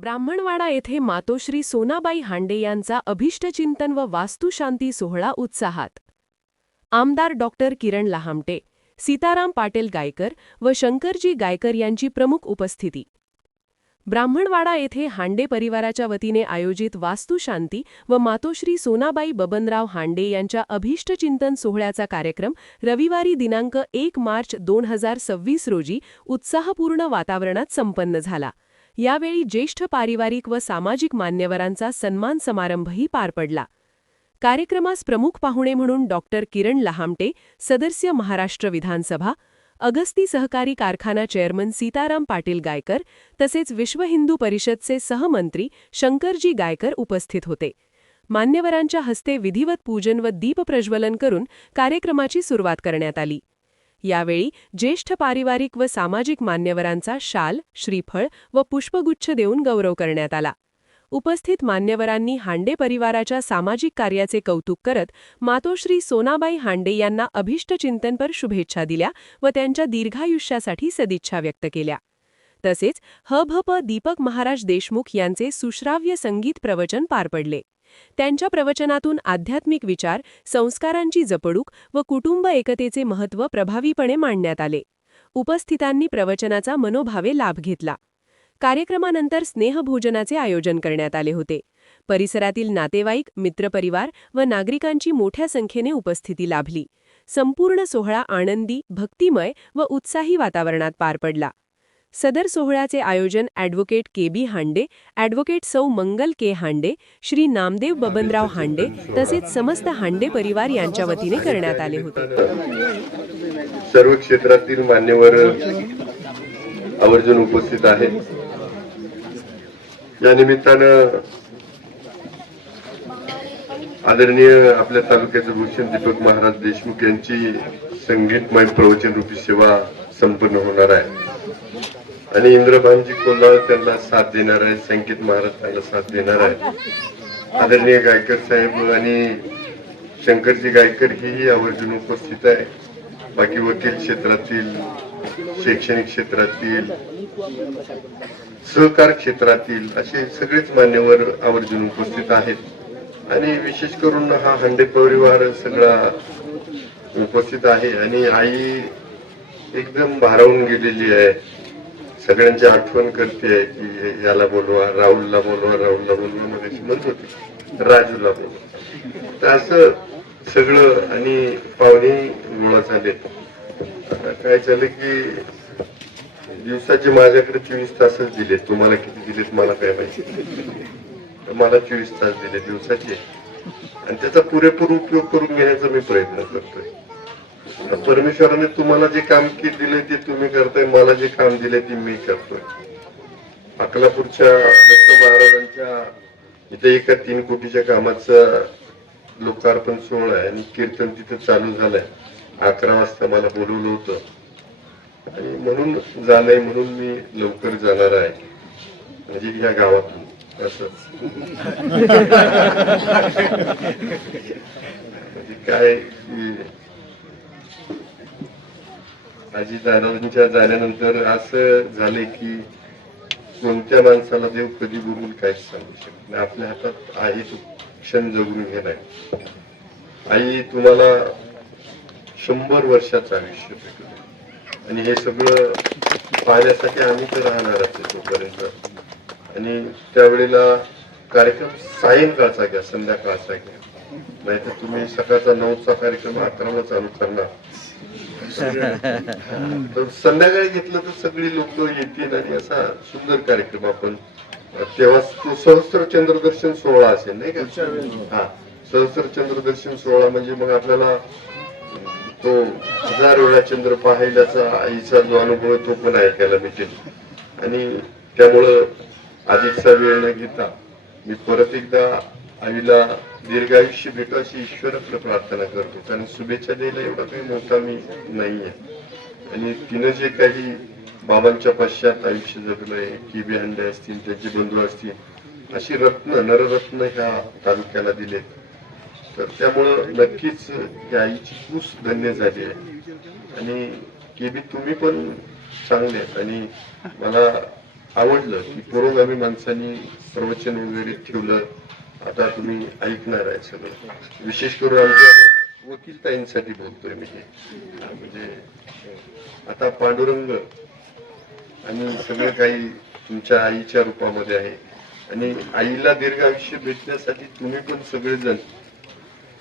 ब्राह्मणवाडा येथे मातोश्री सोनाबाई हांडे यांचा अभिष्टचिंतन व वास्तुशांती सोहळा उत्साहात. आमदार डॉक्टर किरण लहामटे, सीताराम पाटील गायकर व शंकरजी गायकर यांची प्रमुख उपस्थिती. ब्राह्मणवाडा येथे हांडे परिवाराच्या वतीने आयोजित वास्तुशांती व मातोश्री सोनाबाई बबनराव हांडे यांच्या अभिष्टचिंतन सोहळ्याचा कार्यक्रम रविवारी दिनांक 1 मार्च 2026 रोजी उत्साहपूर्ण वातावरणात संपन्न झाला. यावेळी ज्येष्ठ पारिवारिक व सामाजिक मान्यवरांचा सन्मान समारंभही पार पडला. कार्यक्रमास प्रमुख पाहुणे म्हणून डॉक्टर किरण लहामटे, सदस्य महाराष्ट्र विधानसभा, अगस्ती सहकारी कारखाना चेअरमन सीताराम पाटील गायकर तसेच विश्व हिंदू परिषदचे सहमंत्री शंकरजी गायकर उपस्थित होते. मान्यवरांच्या हस्ते विधिवत पूजन व दीपप्रज्वलन करून कार्यक्रमाची सुरुवात करण्यात आली. यावेळी ज्येष्ठ पारिवारिक व सामाजिक मान्यवरांचा शाल, श्रीफळ व पुष्पगुच्छ देऊन गौरव करण्यात आला. उपस्थित मान्यवरांनी हांडे परिवाराच्या सामाजिक कार्याचे कौतुक करत मातोश्री सोनाबाई हांडे यांना अभिष्टचिंतनपर शुभेच्छा दिल्या व त्यांच्या दीर्घायुष्यासाठी सदिच्छा व्यक्त केल्या. तसेच ह.भ.प. दीपक महाराज देशमुख यांचे सुश्राव्य संगीत प्रवचन पार पडले. त्यांच्या प्रवचनातून आध्यात्मिक विचार, संस्कारांची जपणूक व कुटुंब एकतेचे महत्त्व प्रभावीपणे मांडण्यात आले. उपस्थितांनी प्रवचनाचा मनोभावे लाभ घेतला. कार्यक्रमानंतर स्नेहभोजनाचे आयोजन करण्यात आले होते. परिसरातील नातेवाईक, मित्रपरिवार व नागरिकांची मोठ्या संख्येने उपस्थिती लाभली. संपूर्ण सोहळा आनंदी, भक्तिमय व उत्साही वातावरणात पार पडला. सदर सोहळ्याचे आयोजन ॲडव्होकेट के.बी. हांडे, ॲडव्होकेट सौ मंगल के. हांडे, श्री नामदेव बबनराव हांडे तसेच समस्त हांडे परिवार यांच्या वतीने करण्यात आले होते. सर्व क्षेत्रातील मान्यवर आवर्जून उपस्थित आहेत. या निमित्तानं आदरणीय आपल्या तालुक्याचे भूषण दीपक महाराज देशमुख यांची संगीतमय प्रवचन रूपी सेवा संपन्न होणार आहे आणि इंद्रभानजी कोल्हाळ त्यांना साथ देणार आहे. संगीत महाराज त्यांना साथ देणार आहे. आदरणीय गायकर साहेब आणि शंकरजी गायकर ही आवर्जून उपस्थित आहे. बाकी वकील क्षेत्रातील, शैक्षणिक क्षेत्रातील, सहकार क्षेत्रातील असे सगळेच मान्यवर आवर्जून उपस्थित आहेत. आणि विशेष करून हा हांडे परिवार सगळा उपस्थित आहे. आणि आई एकदम भारावून गेलेली आहे. सगळ्यांची आठवण करते की याला बोलवा, राहुलला बोलवा, राहुलला बोलवा, मग म्हणत होती राजूला बोलवा. तर असं सगळं आणि पाहुणे गोळा झाले. आता काय झालं की दिवसाचे माझ्याकडे 24 तासच दिले. तुम्हाला किती दिलेत मला काय माहिती. मला 24 तास दिले दिवसाचे आणि त्याचा पुरेपूर उपयोग करून घेण्याचा मी प्रयत्न करतोय. परमेश्वराने तुम्हाला जे काम दिले ते तुम्ही करताय, मला जे काम दिले ते मी करतोय. अकलापूरच्या दत्त महाराजांच्या इथे एका 3 कोटीच्या कामाचा लोकार्पण सोहळा आहे आणि कीर्तन तिथे चालू झालंय. 11 वाजता मला बोलवलं होतं आणि म्हणून झालंय म्हणून मी लवकर जाणार आहे. म्हणजे या गावातून असं म्हणजे काय आजी दादांच्या जाण्यानंतर असं झालंय की कोणत्या माणसाला देव कधी बोलून काहीच सांगू शकत नाही. आपल्या हातात आहे तो क्षण जगून घेणार. आई तुम्हाला 100 वर्षाचं आयुष्य भेटलं आणि हे सगळं पाहण्यासाठी आम्ही तर राहणारच आहे तोपर्यंत. आणि त्यावेळेला कार्यक्रम सायंकाळचा घ्या, संध्याकाळचा घ्या, नाहीतर तुम्ही सकाळचा 9चा कार्यक्रम 11ला चालू करणार. तर संध्याकाळी घेतलं तर सगळी लोक येतील आणि असा सुंदर कार्यक्रम आपण तेव्हा तो सहस्त्र दर्शन सोहळा असेल नाही का. हा, सहस्त्र दर्शन सोहळा म्हणजे मग आपल्याला तो 1000 वेळा चंद्र पाहिल्याचा आईचा जो अनुभव आहे तो पण ऐकायला भेटेल. आणि त्यामुळं आधीचा वेळ न घेता मी परत एकदा आईला दीर्घायुष्य भेटो अशी ईश्वराकडे प्रार्थना करतो. कारण शुभेच्छा द्यायला एवढा काही मोठा मी नाहीये. आणि तिनं जे काही बाबांच्या पश्चात आयुष्य जगलंय, के.बी. हांडे असतील, त्यांचे बंधू असतील, अशी रत्न, नररत्न ह्या तालुक्याला दिलेत. तर त्यामुळं नक्कीच या आईची खूस धन्य झाली आहे. आणि के.बी. तुम्ही पण चांगले आहेत आणि मला आवडलं की पुरोगामी माणसांनी प्रवचन वगैरे ठेवलं. आता तुम्ही ऐकणार आहे सगळं. विशेष करून आमच्या वकीलताईंसाठी बोलतोय मी हे. म्हणजे आता पांडुरंग आणि सगळं काही तुमच्या आईच्या रूपामध्ये आहे आणि आईला दीर्घ आयुष्य भेटण्यासाठी तुम्ही पण सगळेजण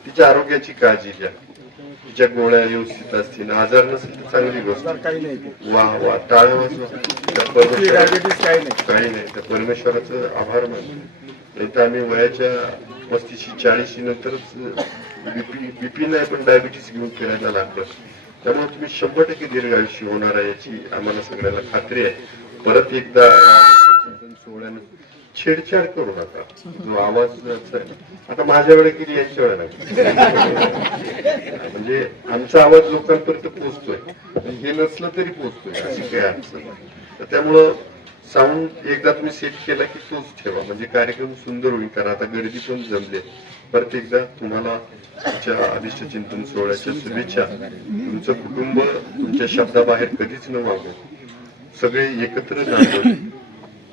तिच्या आरोग्याची काळजी घ्या. तिच्या गोळ्या व्यवस्थित असतील, आजार नसेल तर चांगली गोष्ट. वा वा टाळ वाजवा. काही नाही तर परमेश्वराचं आभार मानतो. नाही तर आम्ही वयाच्या 35-40 नंतरच बीपी नाही पण डायबिटीस घेऊन फिरायला लागलो. त्यामुळे तुम्ही 100% दीर्घ आयुष्य होणार आहे याची आम्हाला सगळ्यांना खात्री आहे. परत एकदा सोहळ्यानं छेडछाड करू नका. जो आवाज आता माझ्या वेळे केली यांच्या वेळेला म्हणजे आमचा आवाज लोकांपर्यंत पोहोचतोय. हे नसलं तरी पोहोचतोय अशी काही अडचण नाही. तर त्यामुळं साऊंड एकदा तुम्ही सेट केला की तोच ठेवा म्हणजे कार्यक्रम सुंदर होईल. कारण आता गर्दी पण जमली. परत एकदा तुम्हाला तुमच्या अधिष्ठ चिंतन सोहळ्याच्या शुभेच्छा. तुमचं कुटुंब तुमच्या शब्दाबाहेर कधीच न वागो. सगळे एकत्र जातो.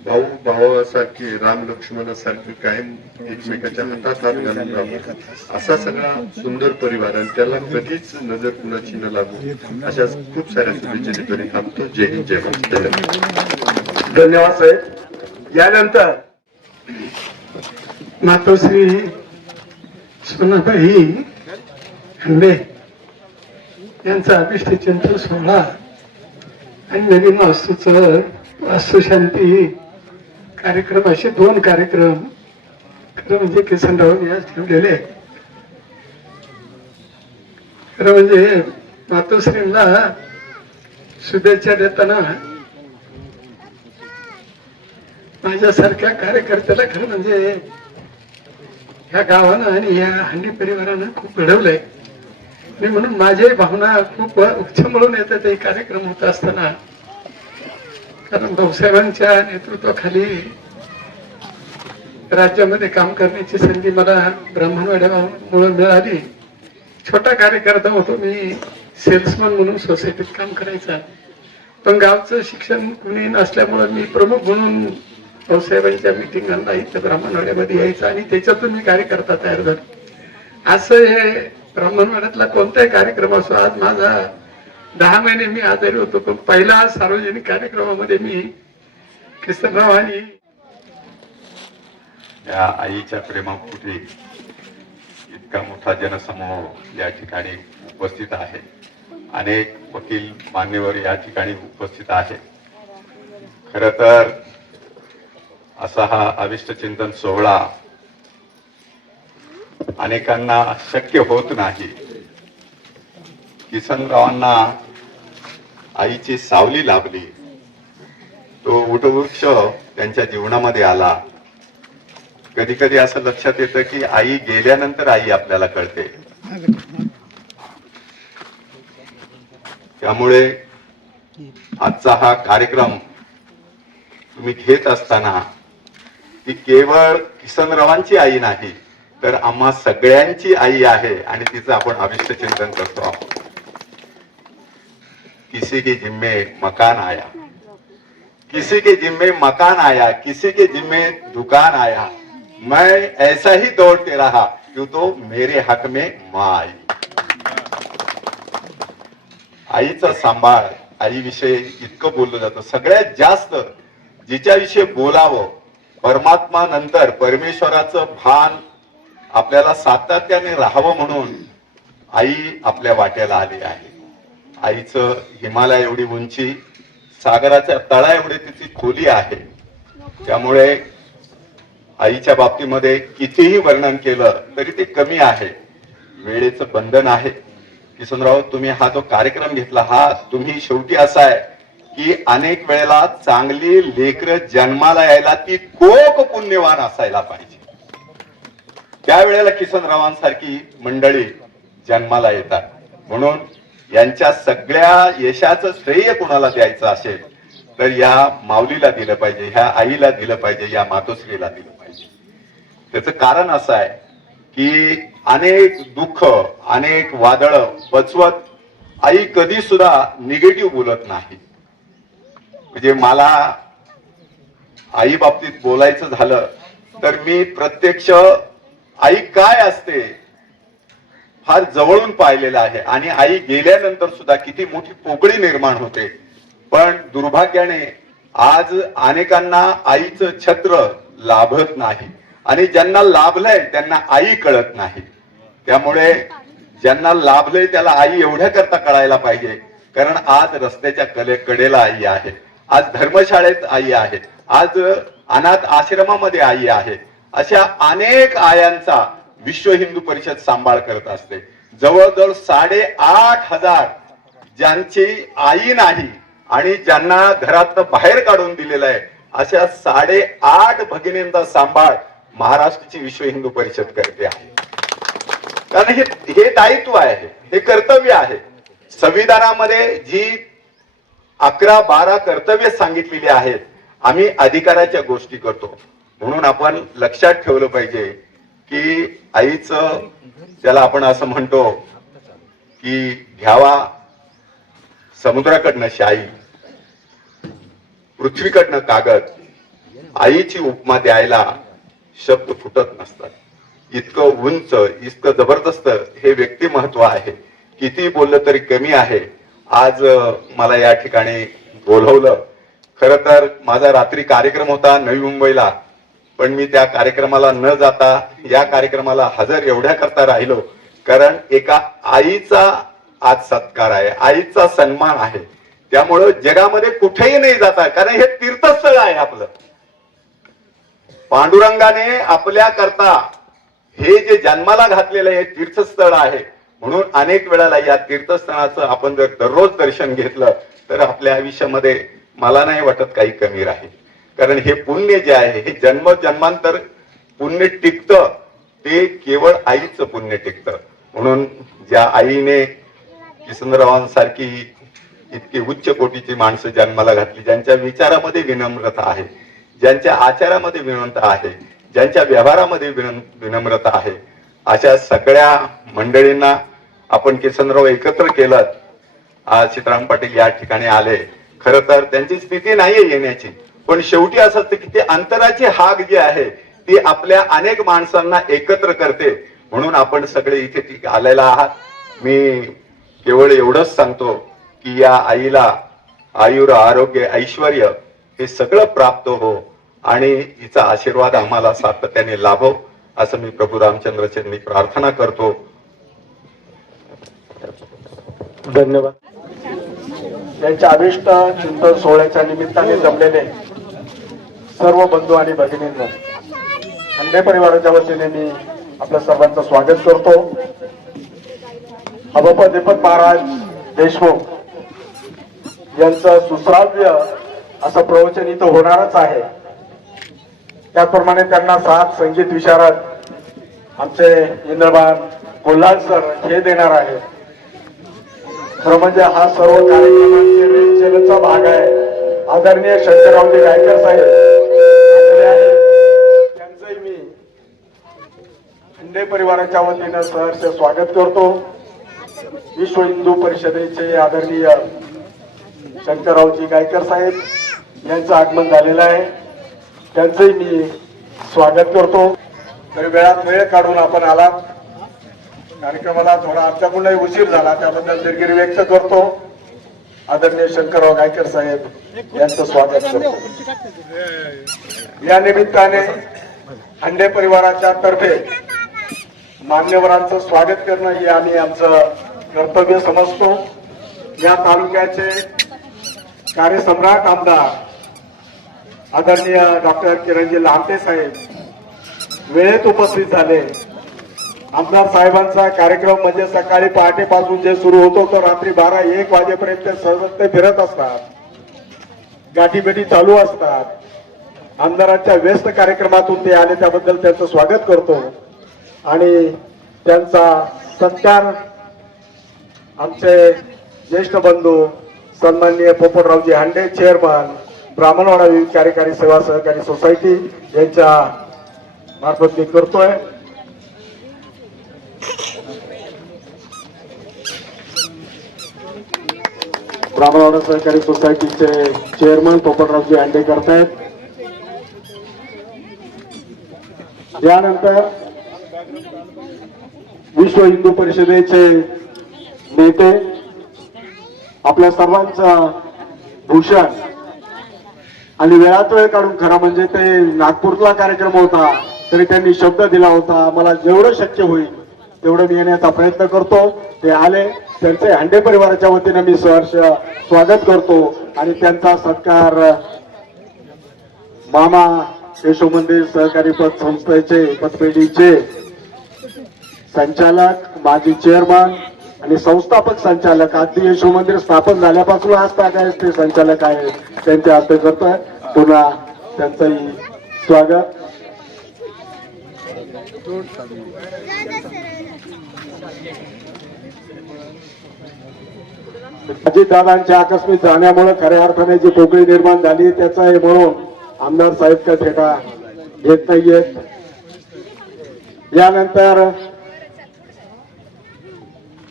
भाऊ भावासारखे, राम लक्ष्मणासारखे कायम एकमेकाच्या हातात हात घालून राहतो. असा सगळा सुंदर परिवार आणि त्याला कधीच नजर कुणाची न लागू अशा खूप साऱ्या शुभेच्छा देतो. थांबतो. जय हिंद जय महाराष्ट्र. धन्यवाद साहेब. यानंतर मातोश्री सोनाबाई हांडे यांचा अभिष्ट चिंतन सोहळा आणि नवीन वास्तूचं वास्तुशांती कार्यक्रम असे 2 कार्यक्रम खरं म्हणजे किसनराव आज ठेवलेले. खरं म्हणजे मातोश्रींना शुभेच्छा देताना माझ्यासारख्या कार्यकर्त्याला खरं म्हणजे ह्या गावानं आणि या हांडी परिवारानं खूप घडवलंय आणि म्हणून माझ्या भावना खूप उच्चमळून येतात हे कार्यक्रम होत असताना. कारण भाऊसाहेबांच्या नेतृत्वाखाली राज्यामध्ये काम करण्याची संधी मला ब्राह्मणवाड्यामुळे मिळाली. छोटा कार्यकर्ता होतो मी, सेल्समन म्हणून सोसायटीत काम करायचा. पण गावचं शिक्षण कुणी नसल्यामुळे मी प्रमुख म्हणून भाऊसाहेबांच्या मिटिंगांना इथं ब्राह्मणवाड्यामध्ये यायचं आणि त्याच्यातून मी कार्यकर्ता तयार झालो. असं हे ब्राह्मणवाड्यातला कोणताही कार्यक्रम असो. आज माझा 10 महिने मी आजारी होतो पण पहिला सार्वजनिक कार्यक्रमामध्ये मी किसनराव आणि या आईच्या प्रेमापोटी इतका मोठा जनसमूह या ठिकाणी उपस्थित आहे. अनेक वकील मान्यवर या ठिकाणी उपस्थित आहे. खर तर असा हा अभिष्ट चिंतन सोहळा अनेकांना शक्य होत नाही. किसनरावांना आईची सावली लाभली. तो वटवृक्ष त्यांच्या जीवनामध्ये आला. कधी कधी असं लक्षात येतं की आई गेल्यानंतर आई आपल्याला कळते. त्यामुळे आजचा हा कार्यक्रम तुम्ही घेत असताना ती केवळ किसनरावांची आई नाही तर आम्हा सगळ्यांची आई आहे आणि तिचं आपण अभिष्ट चिंतन करतो आहोत. किसी के जिम्मे मकान आया, किसी के जिम्मे मकान आया, किसी के जिम्मे दुकान आया, मैं ऐसा ही दौड़ते रहा क्यों तो मेरे हक में माँ आई. आईचा सांभाळ, आईविषयी इतकं बोललं जातं. सगळ्यात जास्त जिच्याविषयी बोलावं परमात्मा नंतर परमेश्वराचं भान आपल्याला सातत्याने राहावं म्हणून आई आपल्या वाट्याला आली आहे. आईचं हिमालय एवढी उंची, सागराच्या तळा एवढी तिची खोली आहे. त्यामुळे आईच्या बाबतीमध्ये कितीही वर्णन केलं तरी ते कमी आहे. वेळेचं बंधन आहे. किसनराव, तुम्ही हा जो कार्यक्रम घेतला हा तुम्ही शेवटी असा आहे की अनेक वेळेला चांगली लेकरं जन्माला यायला ती खूप पुण्यवान असायला पाहिजे. त्यावेळेला किसनरावांसारखी मंडळी जन्माला येतात. म्हणून यांच्या सगळ्या यशाचं श्रेय कोणाला द्यायचं असेल तर या माऊलीला दिलं पाहिजे, ह्या आईला दिलं पाहिजे, या मातोश्रीला दिलं पाहिजे. त्याचं कारण असं आहे की अनेक दुःख, अनेक वादळ पचवत आई कधी सुद्धा निगेटिव्ह बोलत नाही. म्हणजे मला आई बाबतीत बोलायचं झालं तर मी प्रत्यक्ष आई काय असते फार जवळून पाहिलेलं आहे आणि आई गेल्यानंतर सुद्धा किती मोठी पोकळी निर्माण होते. पण दुर्भाग्याने आज अनेकांना आईचं छत्र लाभत नाही आणि ज्यांना लाभलंय त्यांना आई कळत नाही. त्यामुळे ज्यांना लाभलंय त्याला आई एवढ्या करता कळायला पाहिजे, कारण आज रस्त्याच्या कडेला आई आहे, आज धर्मशाळेत आई आहे, आज अनाथ आश्रमामध्ये आई आहे. अशा अनेक आयांचा विश्व हिंदू परिषद सांभाळ करत असते. जवळजवळ 8,500 ज्यांची आई नाही आणि ज्यांना घरातनं बाहेर काढून दिलेलं आहे अशा 8.5 भगिनींचा सांभाळ महाराष्ट्राची विश्व हिंदू परिषद करते आहे. कारण हे दायित्व आहे, हे कर्तव्य आहे. संविधानामध्ये जी 11-12 कर्तव्य सांगितलेली आहेत, आम्ही अधिकाराच्या गोष्टी करतो. म्हणून आपण लक्षात ठेवलं पाहिजे की आईचं, त्याला आपण असं म्हणतो की घ्यावा समुद्राकडनं शाई, पृथ्वीकडनं कागद, आईची उपमा द्यायला शब्द फुटत नसतात. इतकं उंच, इतकं जबरदस्त हे व्यक्तिमत्व आहे. किती बोललं तरी कमी आहे. आज मला या ठिकाणी बोलवलं. खर तर माझा रात्री कार्यक्रम होता नवी मुंबईला, पण मी त्या कार्यक्रमाला न जाता या कार्यक्रमाला हजर एवढ्या करता राहिलो कारण एका आईचा आज सत्कार आहे, आईचा सन्मान आहे. त्यामुळं जगामध्ये कुठेही नाही जाता, कारण हे तीर्थस्थळ आहे आपलं. पांडुरंगाने आपल्या करता हे जे जन्माला घातलेलं हे तीर्थस्थळ आहे. म्हणून अनेक वेळेला या तीर्थस्थळाचं आपण जर दररोज दर्शन घेतलं तर आपल्या आयुष्यामध्ये मला नाही वाटत काही कमी राहील. कारण हे पुण्य जे आहे हे जन्मांतर पुण्य टिकतं, ते केवळ आईचं पुण्य टिकतं. म्हणून ज्या आईने किसनरावांसारखी इतकी उच्च कोटीची माणसं जन्माला घातली, ज्यांच्या विचारामध्ये विनम्रता आहे, ज्यांच्या आचारामध्ये विनम्रता आहे, ज्यांच्या व्यवहारामध्ये विनम्रता आहे, अशा सगळ्या मंडळींना आपण किसनराव एकत्र केलं. आज सीताराम पाटील या ठिकाणी आले. खरं तर त्यांची स्थिती नाहीये येण्याची, पण शेवटी असं असतं की ते अंतराची हाक जी आहे ती आपल्या अनेक माणसांना एकत्र करते. म्हणून आपण सगळे इथे आलेला आहात. मी केवळ एवढंच सांगतो की या आईला आयुर, आरोग्य, ऐश्वर हे सगळं प्राप्त हो आणि हिचा आशीर्वाद आम्हाला सातत्याने लाभो असं मी प्रभू रामचंद्र चरणी प्रार्थना करतो. धन्यवाद. यांच्या अभिष्ट चिंतन सोहळ्याच्या निमित्ताने जमलेले सर्व बंधू आणि भगिनींना अंडे परिवाराच्या वतीने मी आपल्या सर्वांचं स्वागत करतो. अबप दीपक महाराज देशमुख यांचं सुश्राव्य असं प्रवचन इथं होणारच आहे. त्याचप्रमाणे त्यांना 7 संगीत विशारद आमचे इंद्रबान कोल्हाळ सर हे देणार आहेत. खरं म्हणजे हा सर्व कार्यक्रमांचे रेलचेलचा भाग आहे. आदरणीय शंकररावजी गायकर साहेब त्यांचंही मी अंडे परिवाराच्या वतीनं सहर्ष स्वागत करतो. विश्व हिंदू परिषदेचे आदरणीय शंकररावजी गायकर साहेब यांचं आगमन झालेलं आहे, त्यांचंही मी स्वागत करतो. तरी वेळात वेळ काढून आपण आलात. कार्यक्रमाला थोडा आमच्याकडूनही उशीर झाला, त्याबद्दल दिलगिरी व्यक्त करतो. आदरणीय शंकरराव गायकर साहेब यांचं स्वागत करतो. या निमित्ताने अंडे परिवाराच्या तर्फे मान्यवरांचं स्वागत करणं हे आम्ही आमचं कर्तव्य समजतो. या तालुक्याचे कार्यसम्राट आमदार आदरणीय डॉक्टर किरणजी लहामटे साहेब वेळेत उपस्थित झाले. आमदार साहेबांचा कार्यक्रम म्हणजे सकाळी पहाटेपासून जे सुरू होतो तो रात्री 12-1 वाजेपर्यंत सहज ते फिरत असतात, गाठीभेटी चालू असतात. आमदारांच्या व्यस्त कार्यक्रमातून ते आले, त्याबद्दल त्यांचं स्वागत करतो. आणि त्यांचा सत्कार आमचे ज्येष्ठ बंधू सन्माननीय पोपटरावजी हांडे, चेअरमन ब्राह्मणवाडा विविध कार्यकारी सेवा सहकारी सोसायटी यांच्या मार्फत मी करतोय. ब्राह्मणवाडा सहकारी सोसायटीचे चेअरमन पोपटरावजी हांडे करतायत. यानंतर विश्व हिंदू परिषदेचे नेते आपल्या सर्वांचा भूषण आणि वेळात वेळ काढून, खरा म्हणजे ते नागपूरला कार्यक्रम होता तरी त्यांनी शब्द दिला होता मला जेवढं शक्य होईल तेवढं मी येण्याचा प्रयत्न करतो. ते आले, त्यांचे हांडे परिवाराच्या वतीने मी सहर्ष स्वागत करतो आणि त्यांचा सत्कार मामा यशो मंदिर सहकारी पतसंस्थेचे पतपेढीचे संचालक, माजी चेअरमन आणि संस्थापक संचालक, आधी यशो मंदिर स्थापन झाल्यापासून आज तागायत ते संचालक आहेत, त्यांच्या हस्ते करतोय. पुन्हा त्यांचंही स्वागत. अजितदादांच्या आकस्मिक जाण्यामुळे खऱ्या अर्थाने जी पोकळी निर्माण झाली त्याचा हे म्हणून आमदार साहेब का ठेका घेत नाहीयेत.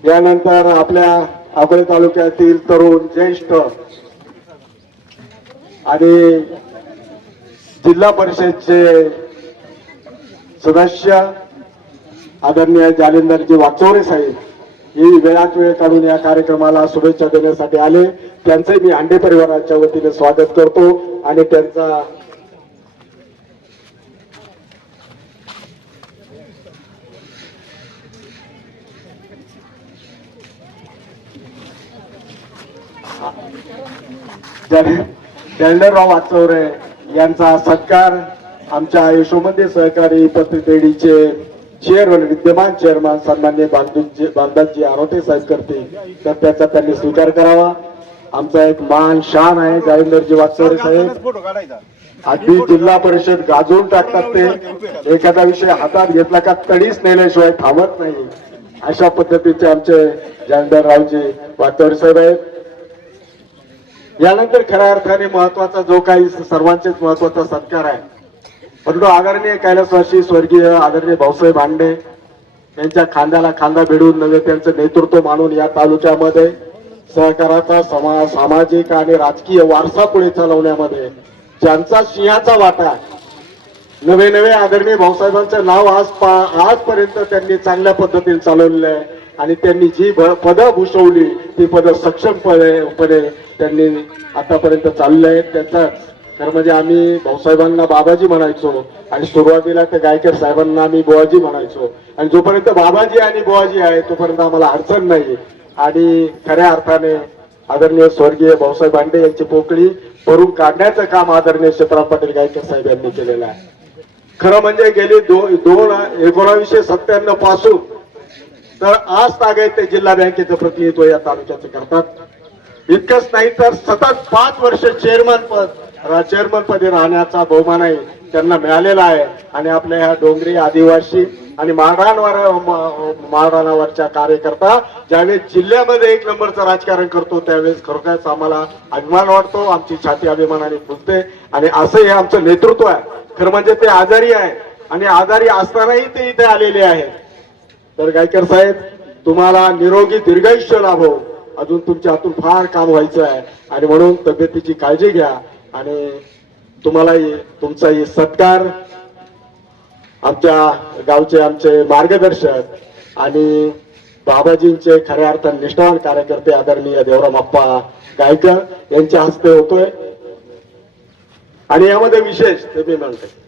यानंतर आपल्या अकोले तालुक्यातील तरुण, ज्येष्ठ आणि जिल्हा परिषदचे सदस्य आदरणीय जालिंदरजी वागचौरे साहेब ही वेळात वेळ काढून या कार्यक्रमाला शुभेच्छा देण्यासाठी आले. त्यांचे मी हांडे परिवाराच्या वतीने स्वागत करतो आणि त्यांचा जयंतराव वागचौरे यांचा सत्कार आमच्या यशोमंदिर सहकारी पतपेढीचे चेअरमन, विद्यमान चेअरमन सन्माननीय बालदासजी आरोटे साहेब करतील तर त्याचा त्यांनी स्वीकार करावा. आमचा एक मान शान आहे जालिंदरजी वागचौरे साहेब. अगदी जिल्हा परिषद गाजवून टाकतात ते, एखादा विषय हातात घेतला का तडीच नेल्याशिवाय थांबत नाही, अशा पद्धतीचे आमचे जालिंदररावजी वागचौरे साहेब आहेत. यानंतर खऱ्या अर्थाने महत्वाचा जो काही सर्वांचेच महत्वाचा सत्कार आहे, परंतु आदरणीय कैलासवासी स्वर्गीय आदरणीय भाऊसाहेब हांडे यांच्या खांद्याला खांदा भिडून नव्हे त्यांचं नेतृत्व मानून या तालुक्यामध्ये सहकाराचा सामाजिक आणि राजकीय वारसा पुढे चालवण्यामध्ये ज्यांचा सिंहाचा वाटा, नवे नवे आदरणीय भाऊसाहेबांचं नाव आजपर्यंत त्यांनी चांगल्या पद्धतीने चालवलेलं आहे आणि त्यांनी जी पदं भूषवली ती पदं सक्षमपणे त्यांनी आतापर्यंत चालले आहेत. त्याचा खरं म्हणजे आम्ही भाऊसाहेबांना बाबाजी म्हणायचो आणि सुरुवातीला त्या गायकर साहेबांना आम्ही बुवाजी म्हणायचो आणि जोपर्यंत बाबाजी आणि बुवाजी आहे तोपर्यंत आम्हाला अडचण नाही. आणि खऱ्या अर्थाने आदरणीय स्वर्गीय भाऊसाहेब हांडे यांची पोकळी भरून काढण्याचं काम आदरणीय क्षेत्रात पाटील गायकर साहेब यांनी केलेलं आहे. खरं म्हणजे गेली 1997 पासून तर आज तागायत ते जिल्हा बँकेचं प्रतिनिधित्व या तालुक्याचं करतात. इतकंच नाही तर सतत 5 वर्ष चेअरमन पदी राहण्याचा बहुमानही त्यांना मिळालेला आहे. आणि आपल्या ह्या डोंगरी आदिवासी आणि माळरानावरच्या कार्यकर्ता ज्यावेळेस जिल्ह्यामध्ये 1 नंबरचं राजकारण करतो त्यावेळेस खरोखरच आम्हाला अभिमान वाटतो, आमची छाती अभिमानाने फुलते. आणि असं हे आमचं नेतृत्व आहे. खरं म्हणजे ते आजारी आहे आणि आजारी असतानाही ते इथे आलेले आहेत. तर गायकर साहेब तुम्हाला निरोगी दीर्घायुष्य लाभो, अजून तुमच्या हातून फार काम व्हायचं आहे आणि म्हणून तब्येतीची काळजी घ्या. आणि तुम्हाला तुमचा सत्कार आमच्या गावचे आमचे मार्गदर्शक आणि बाबाजींचे खऱ्या अर्थाने निष्ठावान कार्यकर्ते आदरणीय देवराम अप्पा गायकर यांच्या हस्ते होतोय. आणि यामध्ये विशेष ते मी म्हणते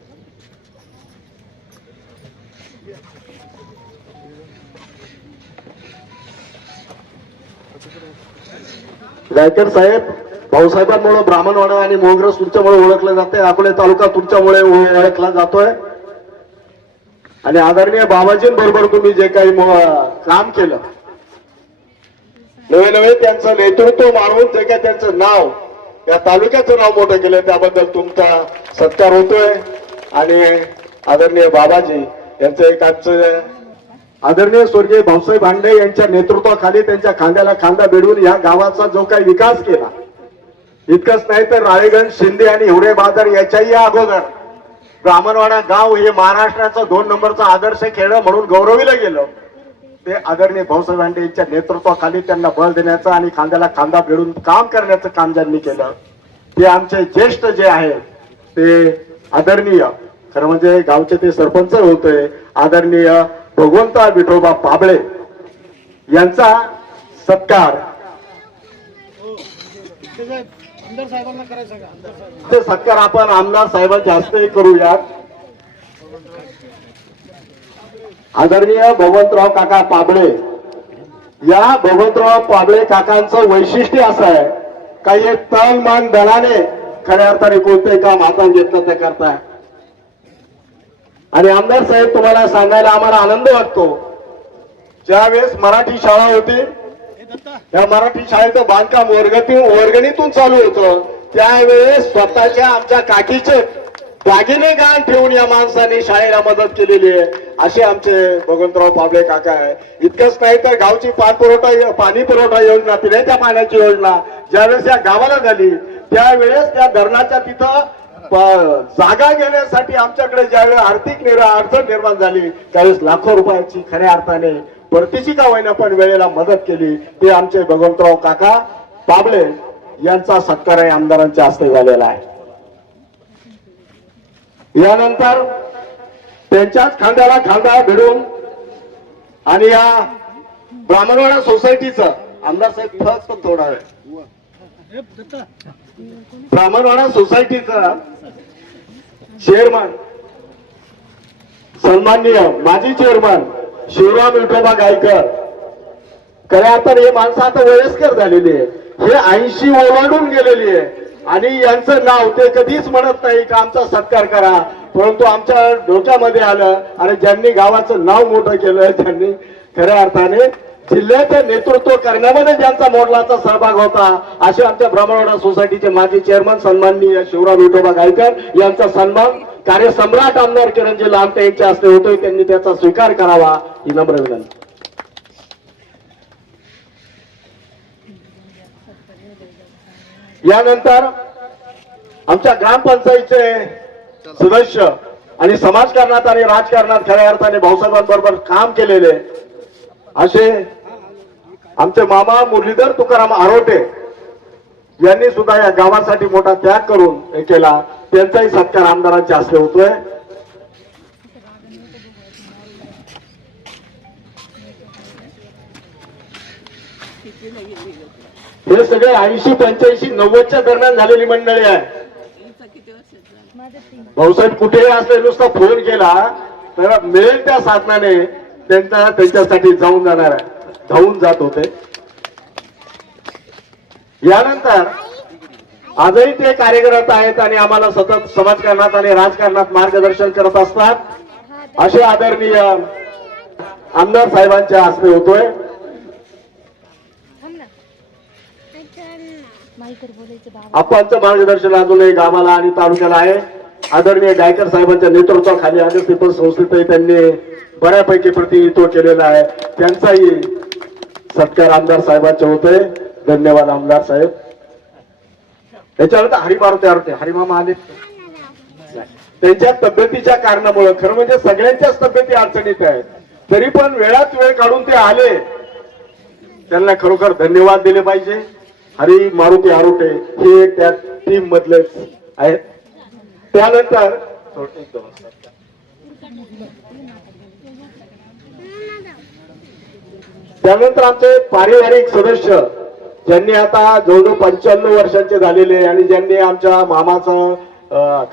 गायकर साहेब भाऊसाहेबांमुळे ब्राह्मणवाडा आणि मोगरस तुमच्यामुळे ओळखलं जाते, अकोले तालुका तुमच्यामुळे ओळखला जातोय. आणि आदरणीय बाबाजींबरोबर तुम्ही जे काही काम केलं, नवे नवे त्यांचं नेतृत्व मानून जे काही त्यांचं नाव या तालुक्याचं नाव मोठं केलं त्याबद्दल तुमचा सत्कार होतोय. आणि आदरणीय बाबाजी यांचं एक आजचं आदरणीय स्वर्गीय भाऊसाहेब हांडे यांच्या नेतृत्वाखाली त्यांच्या खांद्याला खांदा भिडवून या गावाचा जो काही विकास केला, इतकंच नाही तर राळेगण, शिंदे आणि हिवरे बाजार याच्याही अगोदर ब्राह्मणवाडा गाव हे महाराष्ट्राचं 2 नंबरचं आदर्श खेळ म्हणून गौरविलं गेलं. ते आदरणीय भाऊसाहेब हांडे यांच्या नेतृत्वाखाली त्यांना बळ देण्याचं आणि खांद्याला खांदा भिडून काम करण्याचं काम ज्यांनी केलं ते आमचे ज्येष्ठ जे आहेत ते आदरणीय खरं म्हणजे गावचे ते सरपंच होते आदरणीय भगवंता विठोबा पाबळे यांचा सत्कार ते सत्कार आपण आमदार साहेबांच्या हस्ते करूयात. आदरणीय भगवंतराव काका पाबळे, या भगवंतराव पाबळे काकांचं वैशिष्ट्य असं आहे का हे तन मन धनाने खऱ्या अर्थाने कोणते काम हातात घेतलं ते करताय. आणि आमदार साहेब तुम्हाला सांगायला आम्हाला आनंद वाटतो, ज्यावेळेस मराठी शाळा होती त्या मराठी शाळेचं बांधकाम वर्गणीतून चालू होतं त्यावेळेस स्वतःच्या आमच्या काकीचे दागिने गहाण ठेवून या माणसाने शाळेला मदत केलेली आहे. असे आमचे भगवंतराव पाबळे काका आहे. इतकंच नाही तर गावची पाणी पुरवठा योजना, पिण्याच्या पाण्याची योजना ज्यावेळेस या गावाला झाली त्यावेळेस त्या धरणाच्या तिथं जागा घेण्यासाठी आमच्याकडे ज्यावेळेस आर्थिक अडचण निर्माण झाली त्यावेळेस लाखो रुपयाची खऱ्या अर्थाने परतीची का होईना पण वेळेला मदत केली. ते आमचे भगवंतराव काका पाबळे यांचा सत्कार आमदारांच्या हस्ते झालेला आहे. यानंतर त्यांच्याच खांद्याला खांदा भिडून आणि या ब्राह्मणवाडा सोसायटीचं आमदार साहेब फक्त थोडा वेळ ब्राह्मणवाडा सोसायटीचा चेअरमन सन्माननीय माजी चेअरमन शिवराम विठोबा गायकर, खऱ्या अर्थाने हे माणसं आता वयस्कर झालेली आहे, हे 80 ओलांडून गेलेली आहे आणि यांचं नाव ते कधीच म्हणत नाही का आमचा सत्कार करा, परंतु आमच्या डोक्यामध्ये आलं आणि ज्यांनी गावाचं नाव मोठं केलं त्यांनी खऱ्या अर्थाने जिल्ह्याचं नेतृत्व करण्यामध्ये ज्यांचा मोलाचा सहभाग होता असे आमच्या ब्राह्मणवाडा सोसायटीचे माजी चेअरमन सन्माननीय शिवराम विठोबा गायकर यांचा सन्मान कार्यसम्राट आमदार किरणजी लामटे यांच्या हस्ते होतोय. त्यांनी त्याचा स्वीकार करावा ही नम्र विनंती. यानंतर आमच्या ग्रामपंचायतीचे सदस्य आणि समाजकारणात आणि राजकारणात खऱ्या अर्थाने भाऊसाहेबांबरोबर काम केलेले असे आमचे मामा मुरलीधर तुकाराम आरोटे यांनी सुद्धा या गावासाठी मोठा त्याग करून हे केला. त्यांचाही सत्कार आमदारांच्या हस्ते होतोय. हे सगळे 80, 85, 90च्या दरम्यान झालेली मंडळी आहे. भाऊसाहेब कुठेही असले नुसता फोन केला तर मिळेल त्या साधनाने त्यांच्यासाठी जाऊन जाणार आहे, धावून जात होते. यानंतर आजही ते कार्यरत आहेत आणि आम्हाला सतत समाजकारणात आणि राजकारणात मार्गदर्शन करत असतात. असे आदरणीय आमदार साहेबांच्या हस्ते होतोय. आपांचं मार्गदर्शन अजूनही गावाला आणि तालुक्याला आहे. आदरणीय गायकर साहेबांच्या नेतृत्वाखाली आदर्श पीपल्स संस्थेतही त्यांनी बऱ्यापैकी प्रतिनिधित्व केलेलं आहे. त्यांचाही सत्कार आमदार साहेबांचे होते. धन्यवाद आमदार साहेब. त्याच्यानंतर हरिमामा आले. त्यांच्या तब्येतीच्या कारणामुळे खरं म्हणजे सगळ्यांच्याच तब्येती अडचणीत आहेत, तरी पण वेळात वेळ काढून ते आले, त्यांना खरोखर धन्यवाद दिले पाहिजे. हरी मारुती आरोटे हे त्या टीम मधलेच आहेत. त्यानंतर आमचे पारिवारिक सदस्य ज्यांनी आता जवळजवळ 95 वर्षांचे झालेले आणि ज्यांनी आमच्या मामाचं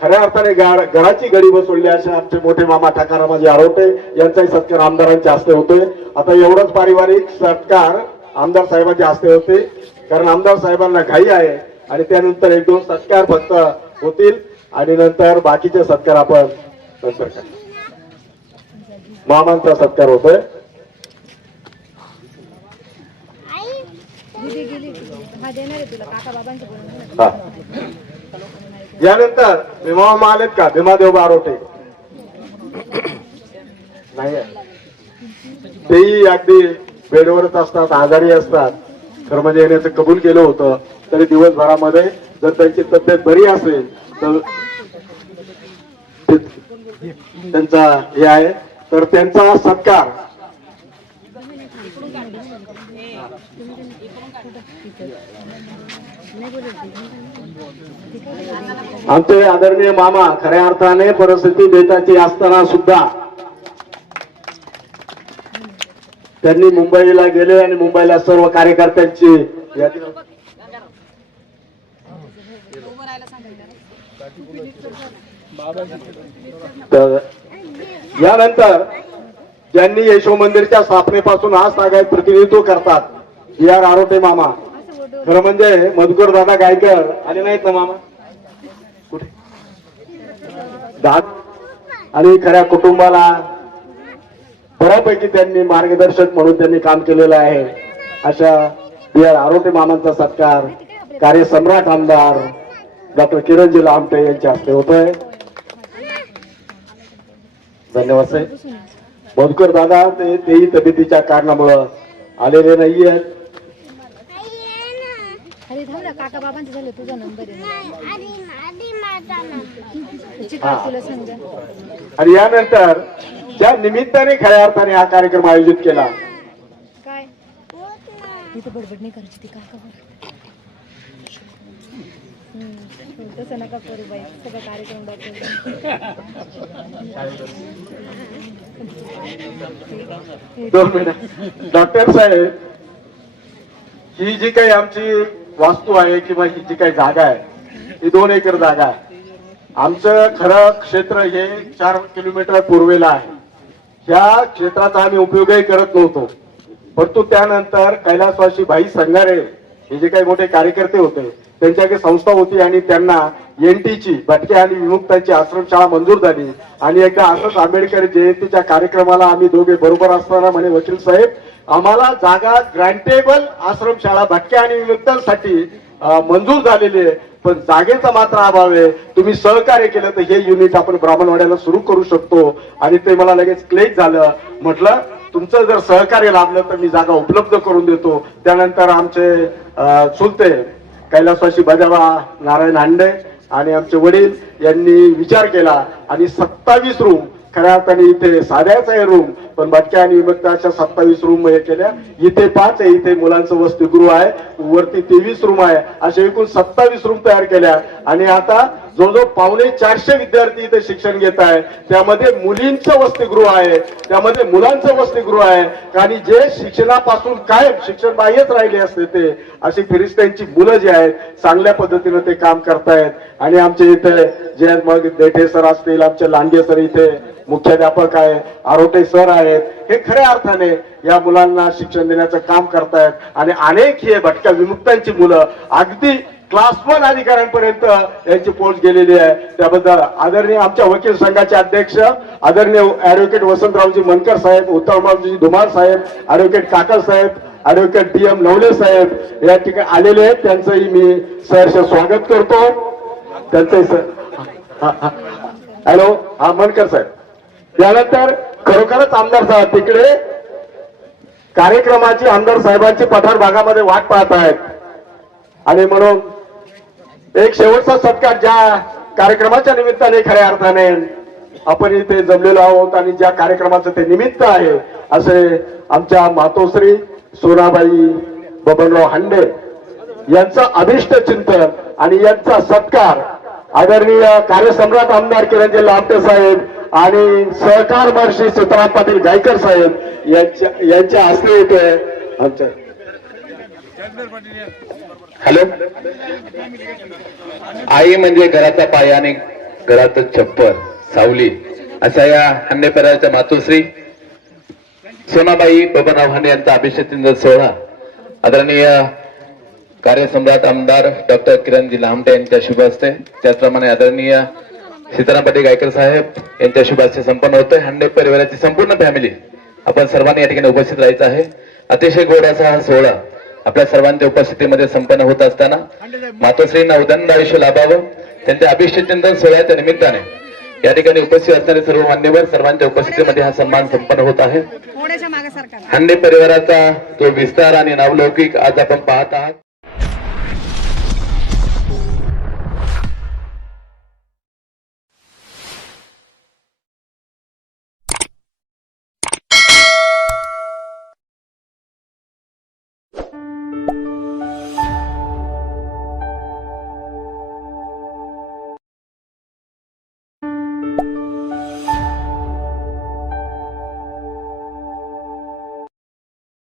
खऱ्या अर्थाने घराची गडी बसवली असे आमचे मोठे मामा ठाकारामाजी आरोटे यांचाही सत्कार आमदारांच्या हस्ते होतोय. आता एवढंच पारिवारिक सत्कार आमदार साहेबांच्या हस्ते होते, कारण आमदार साहेबांना घाई आहे आणि त्यानंतर 1-2 सत्कार फक्त होतील आणि नंतर बाकीचे सत्कार आपण नंतर करू. मामांचा सत्कार होतोय. यानंतर भीमा आलेत का? भीमादेव बारोटे नाही, तेही अगदी बेडवरच असतात, आजारी असतात. खरं म्हणजे येण्याचं कबूल केलं होतं, तरी दिवसभरामध्ये जर त्यांची तब्येत बरी असेल तर त्यांचा हे आहे, तर त्यांचा सत्कार आमचे आदरणीय मामा खऱ्या अर्थाने परिस्थिती बेताची असताना सुद्धा त्यांनी मुंबईला गेले आणि मुंबईला सर्व कार्यकर्त्यांची यादी तर यानंतर ज्यांनी यशो मंदिरच्या स्थापनेपासून आज तागायत प्रतिनिधित्व करतात B.R. आरोटे मामा, खरं म्हणजे मधुकर दादा गायकर आले नाहीत ना मामा कुठे आणि खऱ्या कुटुंबाला बऱ्यापैकी त्यांनी मार्गदर्शक म्हणून त्यांनी काम केलेलं आहे. अशा B.R. आरोटे मामांचा सत्कार कार्यसम्राट आमदार डॉक्टर किरणजी लामटे यांच्या हस्ते होतोय. धन्यवाद साहेब. मधुकर दादा तेही तब्येतीच्या कारणामुळे आलेले नाहीये. अरे थांब ना, काका बाबांचे झाले, तुझा नंबर आहे. आणि यानंतर ज्या निमित्ताने खऱ्या अर्थाने हा कार्यक्रम आयोजित केला काय इथं बडबड नाही करायची ती काका तसं नका करू बाई, सगळं कार्यक्रम दोन मिनिट. डॉक्टर साहेब, ही जी काही आमची वास्तू आहे किंवा ही जी काही जागा आहे ही 2 एकर जागा आहे. आमचं खरं क्षेत्र हे 4 किलोमीटर पूर्वेला आहे. ह्या क्षेत्राचा आम्ही उपयोगही करत नव्हतो, परंतु त्यानंतर कैलासवासी भाई संगारे हे जे काही मोठे कार्यकर्ते होते त्यांच्याकडे संस्था होती आणि त्यांना एनटीची भटक्या आणि विमुक्तांची आश्रमशाळा मंजूर झाली. आणि एकदा असंच आंबेडकर जयंतीच्या कार्यक्रमाला आम्ही दोघे बरोबर असताना म्हणे वकील साहेब आम्हाला जागा ग्रँटेबल आश्रमशाळा भटक्या आणि विमुक्तांसाठी मंजूर झालेली आहे, पण जागेचा मात्र अभाव आहे. तुम्ही सहकार्य केलं तर हे युनिट आपण ब्राह्मणवाड्याला सुरू करू शकतो. आणि ते मला लगेच क्लिक झालं. म्हटलं तुमचं जर सहकार्य लाभलं तर मी जागा उपलब्ध करून देतो. त्यानंतर आमचे चुलते कैलासवासी बजाबा नारायण हांडे आणि आमचे वडील यांनी विचार केला आणि 27 रूम खऱ्या अर्थाने इथे साध्याच आहे रूम, पण भटक्या आणि विमुक्ताच्या 27 रूम हे केल्या. इथे 5 आहे, इथे मुलांचं वसतिगृह आहे, वरती 23 रूम आहे, अशा एकूण 27 रूम तयार केल्या. आणि आता जवळजवळ 450 विद्यार्थी इथे शिक्षण घेत आहे. त्यामध्ये मुलींचं वसतिगृह आहे, त्यामध्ये मुलांचं वसतिगृह आहे. आणि जे शिक्षणापासून काय शिक्षण बाह्यच राहिले असते ते अशी फिरिस्त्यांची मुलं जी आहेत चांगल्या पद्धतीने ते काम करतायत. आणि आमचे इथे जे मग देठे सर असतील, आमचे लांडगे सर इथे मुख्याध्यापक आहे, आरोटे सर आहेत, हे खऱ्या अर्थाने या मुलांना शिक्षण देण्याचं काम करतायत. आणि अनेक हे भटक्या विमुक्तांची मुलं अगदी क्लास 1 अधिकाऱ्यांपर्यंत यांची पोच गेलेली आहे. त्याबद्दल आदरणीय आमच्या वकील संघाचे अध्यक्ष आदरणीय ऍडव्होकेट वसंतरावजी मनकर साहेब, उत्तमरावजी धुमाळ साहेब, ऍडव्होकेट काकल साहेब, ऍडव्होकेट DM नवले साहेब या ठिकाणी आलेले आहेत. त्यांचंही मी सहर्ष स्वागत करतो. त्यांचंही हॅलो हा मनकर साहेब. त्यानंतर खरोखरच आमदार साहेब तिकडे कार्यक्रमाची आमदार साहेबांची पठार भागामध्ये वाट पाहत आहेत. आणि म्हणून एक शेवटचा सत्कार ज्या कार्यक्रमाच्या निमित्ताने खऱ्या अर्थाने आपण इथे जमलेलो आहोत आणि ज्या कार्यक्रमाचं ते निमित्त आहे असे आमच्या मातोश्री सोनाबाई बबनराव हांडे यांचं अभिष्ट चिंतन आणि यांचा सत्कार आदरणीय कार्यसम्राट आमदार किरणजी लामटे साहेब आणि सहकार महर्षी सीताराम पाटील गायकर साहेब यांच्या हस्ते येतोय. आमच्या हॅलो. आई म्हणजे घराचा पाया आणि घराचं छप्पर सावली असा या हांडे परिवाराच्या मातोश्री सोनाबाई बबनराव हांडे यांचा अभिषेक सोहळा आदरणीय कार्यसम्राट आमदार डॉक्टर किरणजी लामटे यांच्या शुभ हस्ते, त्याचप्रमाणे आदरणीय सीताराम पाटील गायकर साहेब यांच्या शुभ हस्ते संपन्न होतोय. हांडे परिवाराची संपूर्ण फॅमिली आपण सर्वांनी या ठिकाणी उपस्थित राहायचं आहे. अतिशय गोड असा हा सोहळा आपल्या सर्वांच्या उपस्थितीमध्ये संपन्न होत असताना मातोश्रींना उदंड आयुष्य लाभावं त्यांच्या अभिष्ट चिंतन सोहळ्याच्या निमित्ताने या ठिकाणी उपस्थित असणारे सर्व मान्यवर सर्वांच्या उपस्थितीमध्ये हा सन्मान संपन्न होत आहे. हांडे परिवाराचा तो विस्तार आणि नावलौकिक आज आपण पाहत आहात.